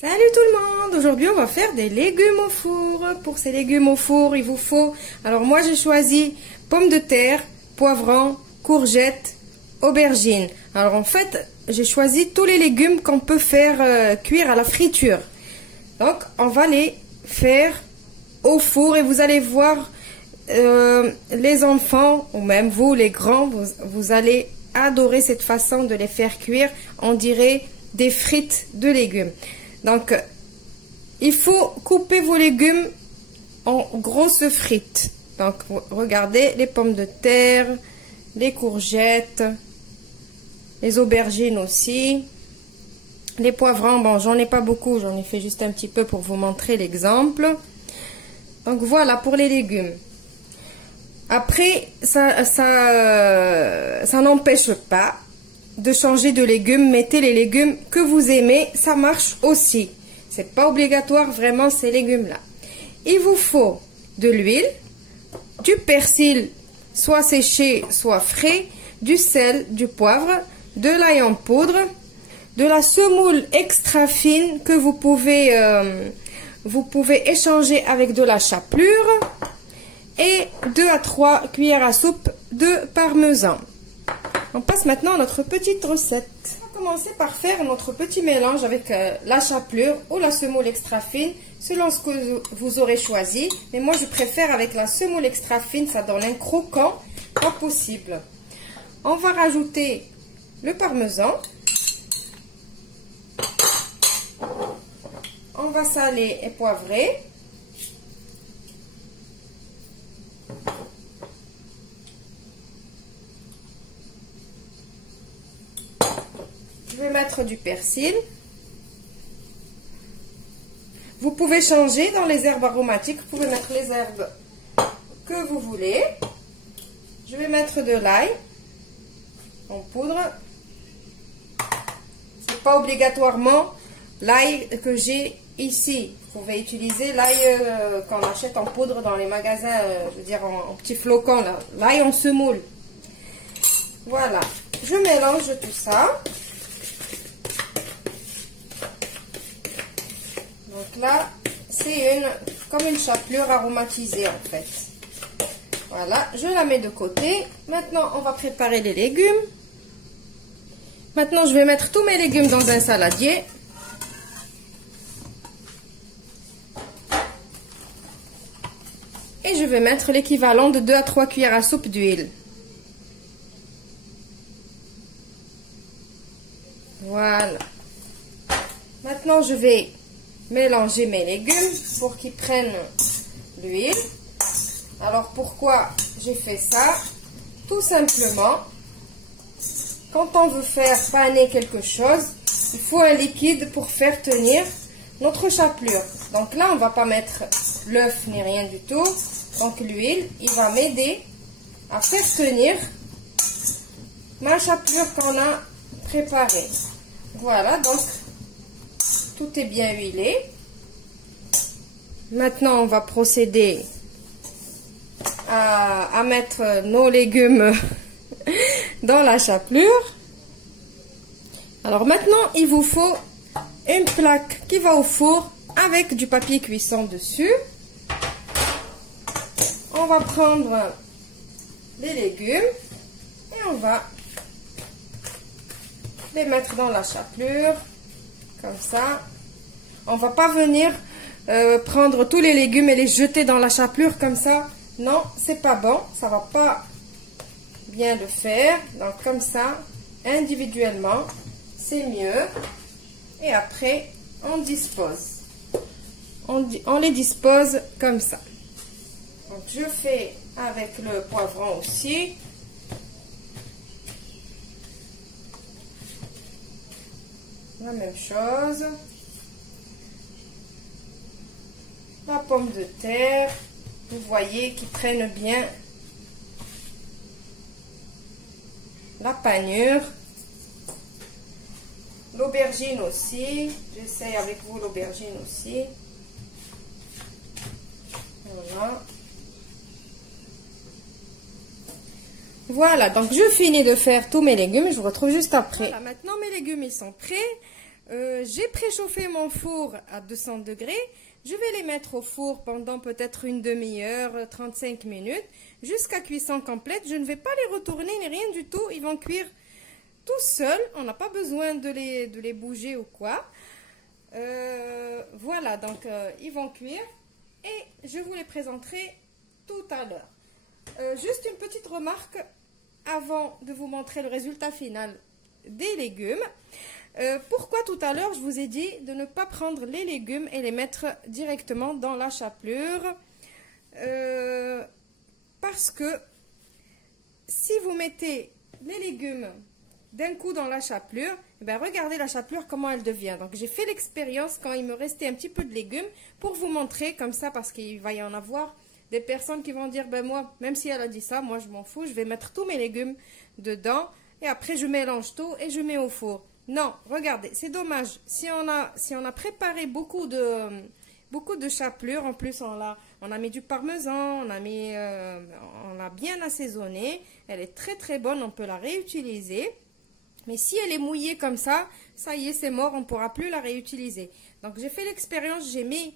Salut tout le monde! Aujourd'hui on va faire des légumes au four. Pour ces légumes au four, il vous faut... Alors moi j'ai choisi pommes de terre, poivrons, courgettes, aubergines. Alors en fait j'ai choisi tous les légumes qu'on peut faire cuire à la friture. Donc on va les faire au four et vous allez voir les enfants ou même vous les grands, vous allez adorer cette façon de les faire cuire. On dirait des frites de légumes. Donc, il faut couper vos légumes en grosses frites. Donc, regardez les pommes de terre, les courgettes, les aubergines aussi, les poivrons. Bon, j'en ai pas beaucoup, j'en ai fait juste un petit peu pour vous montrer l'exemple. Donc, voilà pour les légumes. Après, ça n'empêche pas de changer de légumes. Mettez les légumes que vous aimez, ça marche aussi. C'est pas obligatoire vraiment ces légumes là. Il vous faut de l'huile, du persil soit séché soit frais, du sel, du poivre, de l'ail en poudre, de la semoule extra fine que vous pouvez échanger avec de la chapelure et 2 à 3 cuillères à soupe de parmesan. On passe maintenant à notre petite recette. On va commencer par faire notre petit mélange avec la chapelure ou la semoule extra fine, selon ce que vous aurez choisi. Mais moi, je préfère avec la semoule extra fine, ça donne un croquant pas possible. On va rajouter le parmesan. On va saler et poivrer. Je vais mettre du persil. Vous pouvez changer dans les herbes aromatiques. Vous pouvez mettre les herbes que vous voulez. Je vais mettre de l'ail en poudre. C'est pas obligatoirement l'ail que j'ai ici. Vous pouvez utiliser l'ail qu'on achète en poudre dans les magasins, je veux dire en petits flocons, l'ail en semoule. Voilà. Je mélange tout ça. Donc là, c'est comme une chapelure aromatisée en fait. Voilà, je la mets de côté. Maintenant, on va préparer les légumes. Maintenant, je vais mettre tous mes légumes dans un saladier. Et je vais mettre l'équivalent de 2 à 3 cuillères à soupe d'huile. Voilà. Maintenant, je vais mélanger mes légumes pour qu'ils prennent l'huile. Alors pourquoi j'ai fait ça? Tout simplement, quand on veut faire paner quelque chose, il faut un liquide pour faire tenir notre chapelure. Donc là, on ne va pas mettre l'œuf ni rien du tout. Donc l'huile, il va m'aider à faire tenir ma chapelure qu'on a préparée. Voilà, donc tout est bien huilé. Maintenant, on va procéder à mettre nos légumes dans la chapelure. Alors maintenant, il vous faut une plaque qui va au four avec du papier cuisson dessus. On va prendre les légumes et on va les mettre dans la chapelure. Comme ça, on va pas venir prendre tous les légumes et les jeter dans la chapelure comme ça. Non, c'est pas bon, ça va pas bien le faire. Donc comme ça, individuellement, c'est mieux. Et après, on dispose. On les dispose comme ça. Donc je fais avec le poivron aussi. La même chose. La pomme de terre, vous voyez qu'ils prennent bien la panure. L'aubergine aussi, j'essaie avec vous l'aubergine aussi. Voilà. Voilà, donc je finis de faire tous mes légumes, je vous retrouve juste après. Voilà, maintenant mes légumes ils sont prêts. J'ai préchauffé mon four à 200 degrés. Je vais les mettre au four pendant peut-être une demi-heure, 35 minutes, jusqu'à cuisson complète. Je ne vais pas les retourner ni rien du tout. Ils vont cuire tout seuls. On n'a pas besoin de les bouger ou quoi. Voilà, donc ils vont cuire et je vous les présenterai tout à l'heure. Juste une petite remarque avant de vous montrer le résultat final des légumes. Pourquoi tout à l'heure je vous ai dit de ne pas prendre les légumes et les mettre directement dans la chapelure, parce que si vous mettez les légumes d'un coup dans la chapelure, eh bien, regardez la chapelure comment elle devient. Donc j'ai fait l'expérience quand il me restait un petit peu de légumes pour vous montrer comme ça, parce qu'il va y en avoir des personnes qui vont dire ben moi, même si elle a dit ça, moi je m'en fous, je vais mettre tous mes légumes dedans et après je mélange tout et je mets au four. Non, regardez, c'est dommage. Si on a préparé beaucoup de chapelure, en plus on a mis du parmesan, on a bien assaisonné. Elle est très très bonne, on peut la réutiliser. Mais si elle est mouillée comme ça y est, c'est mort, on ne pourra plus la réutiliser. Donc j'ai fait l'expérience, j'ai mis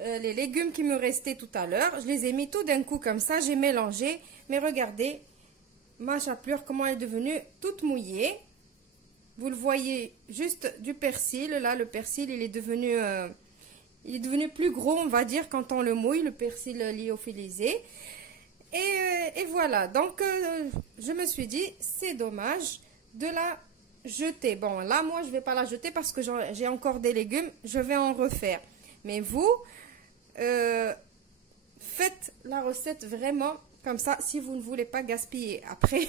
les légumes qui me restaient tout à l'heure, je les ai mis tout d'un coup comme ça, j'ai mélangé. Mais regardez, ma chapelure, comment elle est devenue toute mouillée. Vous le voyez, juste du persil. Là, le persil, il est devenu plus gros, on va dire, quand on le mouille, le persil lyophilisé. Et voilà, donc je me suis dit, c'est dommage de la jeter. Bon, là, moi, je ne vais pas la jeter parce que j'ai encore des légumes, je vais en refaire. Mais vous, faites la recette vraiment comme ça, si vous ne voulez pas gaspiller. Après...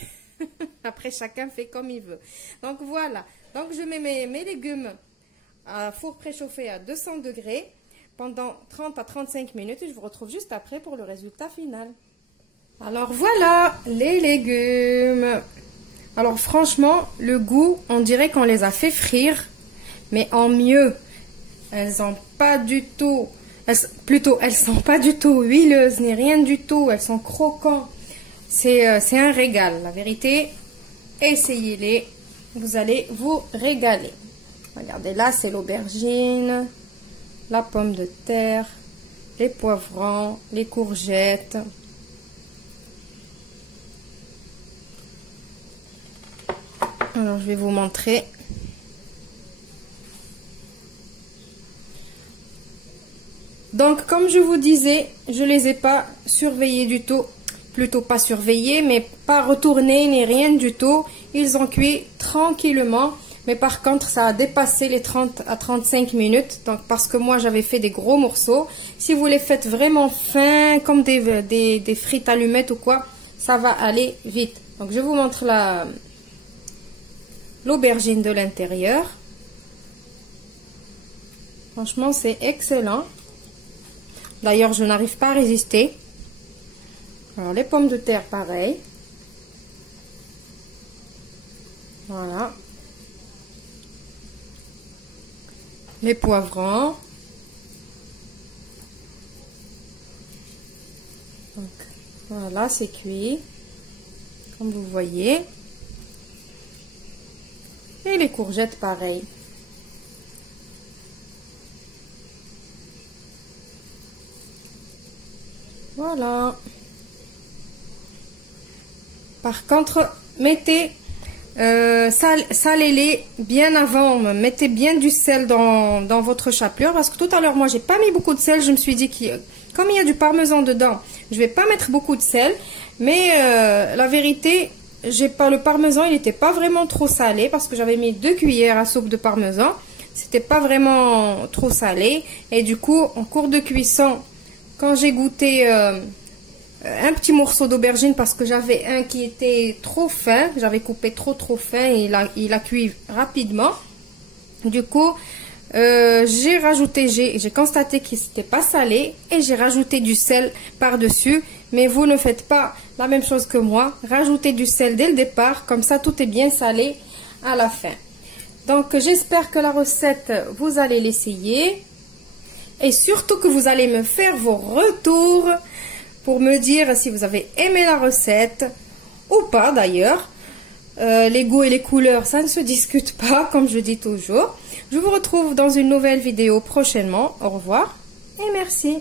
Après, chacun fait comme il veut. Donc, voilà. Donc, je mets mes légumes à four préchauffé à 200 degrés pendant 30 à 35 minutes. Et je vous retrouve juste après pour le résultat final. Alors, voilà les légumes. Alors, franchement, le goût, on dirait qu'on les a fait frire, mais en mieux. Elles sont pas du tout... elles sont pas du tout huileuses, ni rien du tout. Elles sont croquantes. C'est un régal, la vérité. Essayez-les, vous allez vous régaler. Regardez, là, c'est l'aubergine, la pomme de terre, les poivrons, les courgettes. Alors, je vais vous montrer. Donc, comme je vous disais, je les ai pas surveillés du tout. Plutôt pas surveillés, mais pas retournés ni rien du tout. Ils ont cuit tranquillement, mais par contre ça a dépassé les 30 à 35 minutes, donc parce que moi j'avais fait des gros morceaux. Si vous les faites vraiment fins, comme des frites allumettes ou quoi, ça va aller vite. Donc je vous montre l'aubergine de l'intérieur. Franchement, c'est excellent. D'ailleurs, je n'arrive pas à résister. Alors, les pommes de terre, pareil. Voilà. Les poivrons. Donc, voilà, c'est cuit. Comme vous voyez. Et les courgettes, pareil. Voilà. Par contre, mettez, salez-les bien avant, mettez bien du sel dans votre chapelure, parce que tout à l'heure, moi, j'ai pas mis beaucoup de sel, je me suis dit que, comme il y a du parmesan dedans, je vais pas mettre beaucoup de sel, mais la vérité, le parmesan, il n'était pas vraiment trop salé, parce que j'avais mis 2 cuillères à soupe de parmesan, c'était pas vraiment trop salé, et du coup, en cours de cuisson, quand j'ai goûté... un petit morceau d'aubergine parce que j'avais un qui était trop fin, j'avais coupé trop fin et il a cuit rapidement. Du coup, j'ai constaté qu'il n'était pas salé et j'ai rajouté du sel par-dessus. Mais vous ne faites pas la même chose que moi, rajoutez du sel dès le départ, comme ça tout est bien salé à la fin. Donc j'espère que la recette, vous allez l'essayer et surtout que vous allez me faire vos retours pour me dire si vous avez aimé la recette ou pas d'ailleurs. Les goûts et les couleurs, ça ne se discute pas, comme je dis toujours. Je vous retrouve dans une nouvelle vidéo prochainement. Au revoir et merci.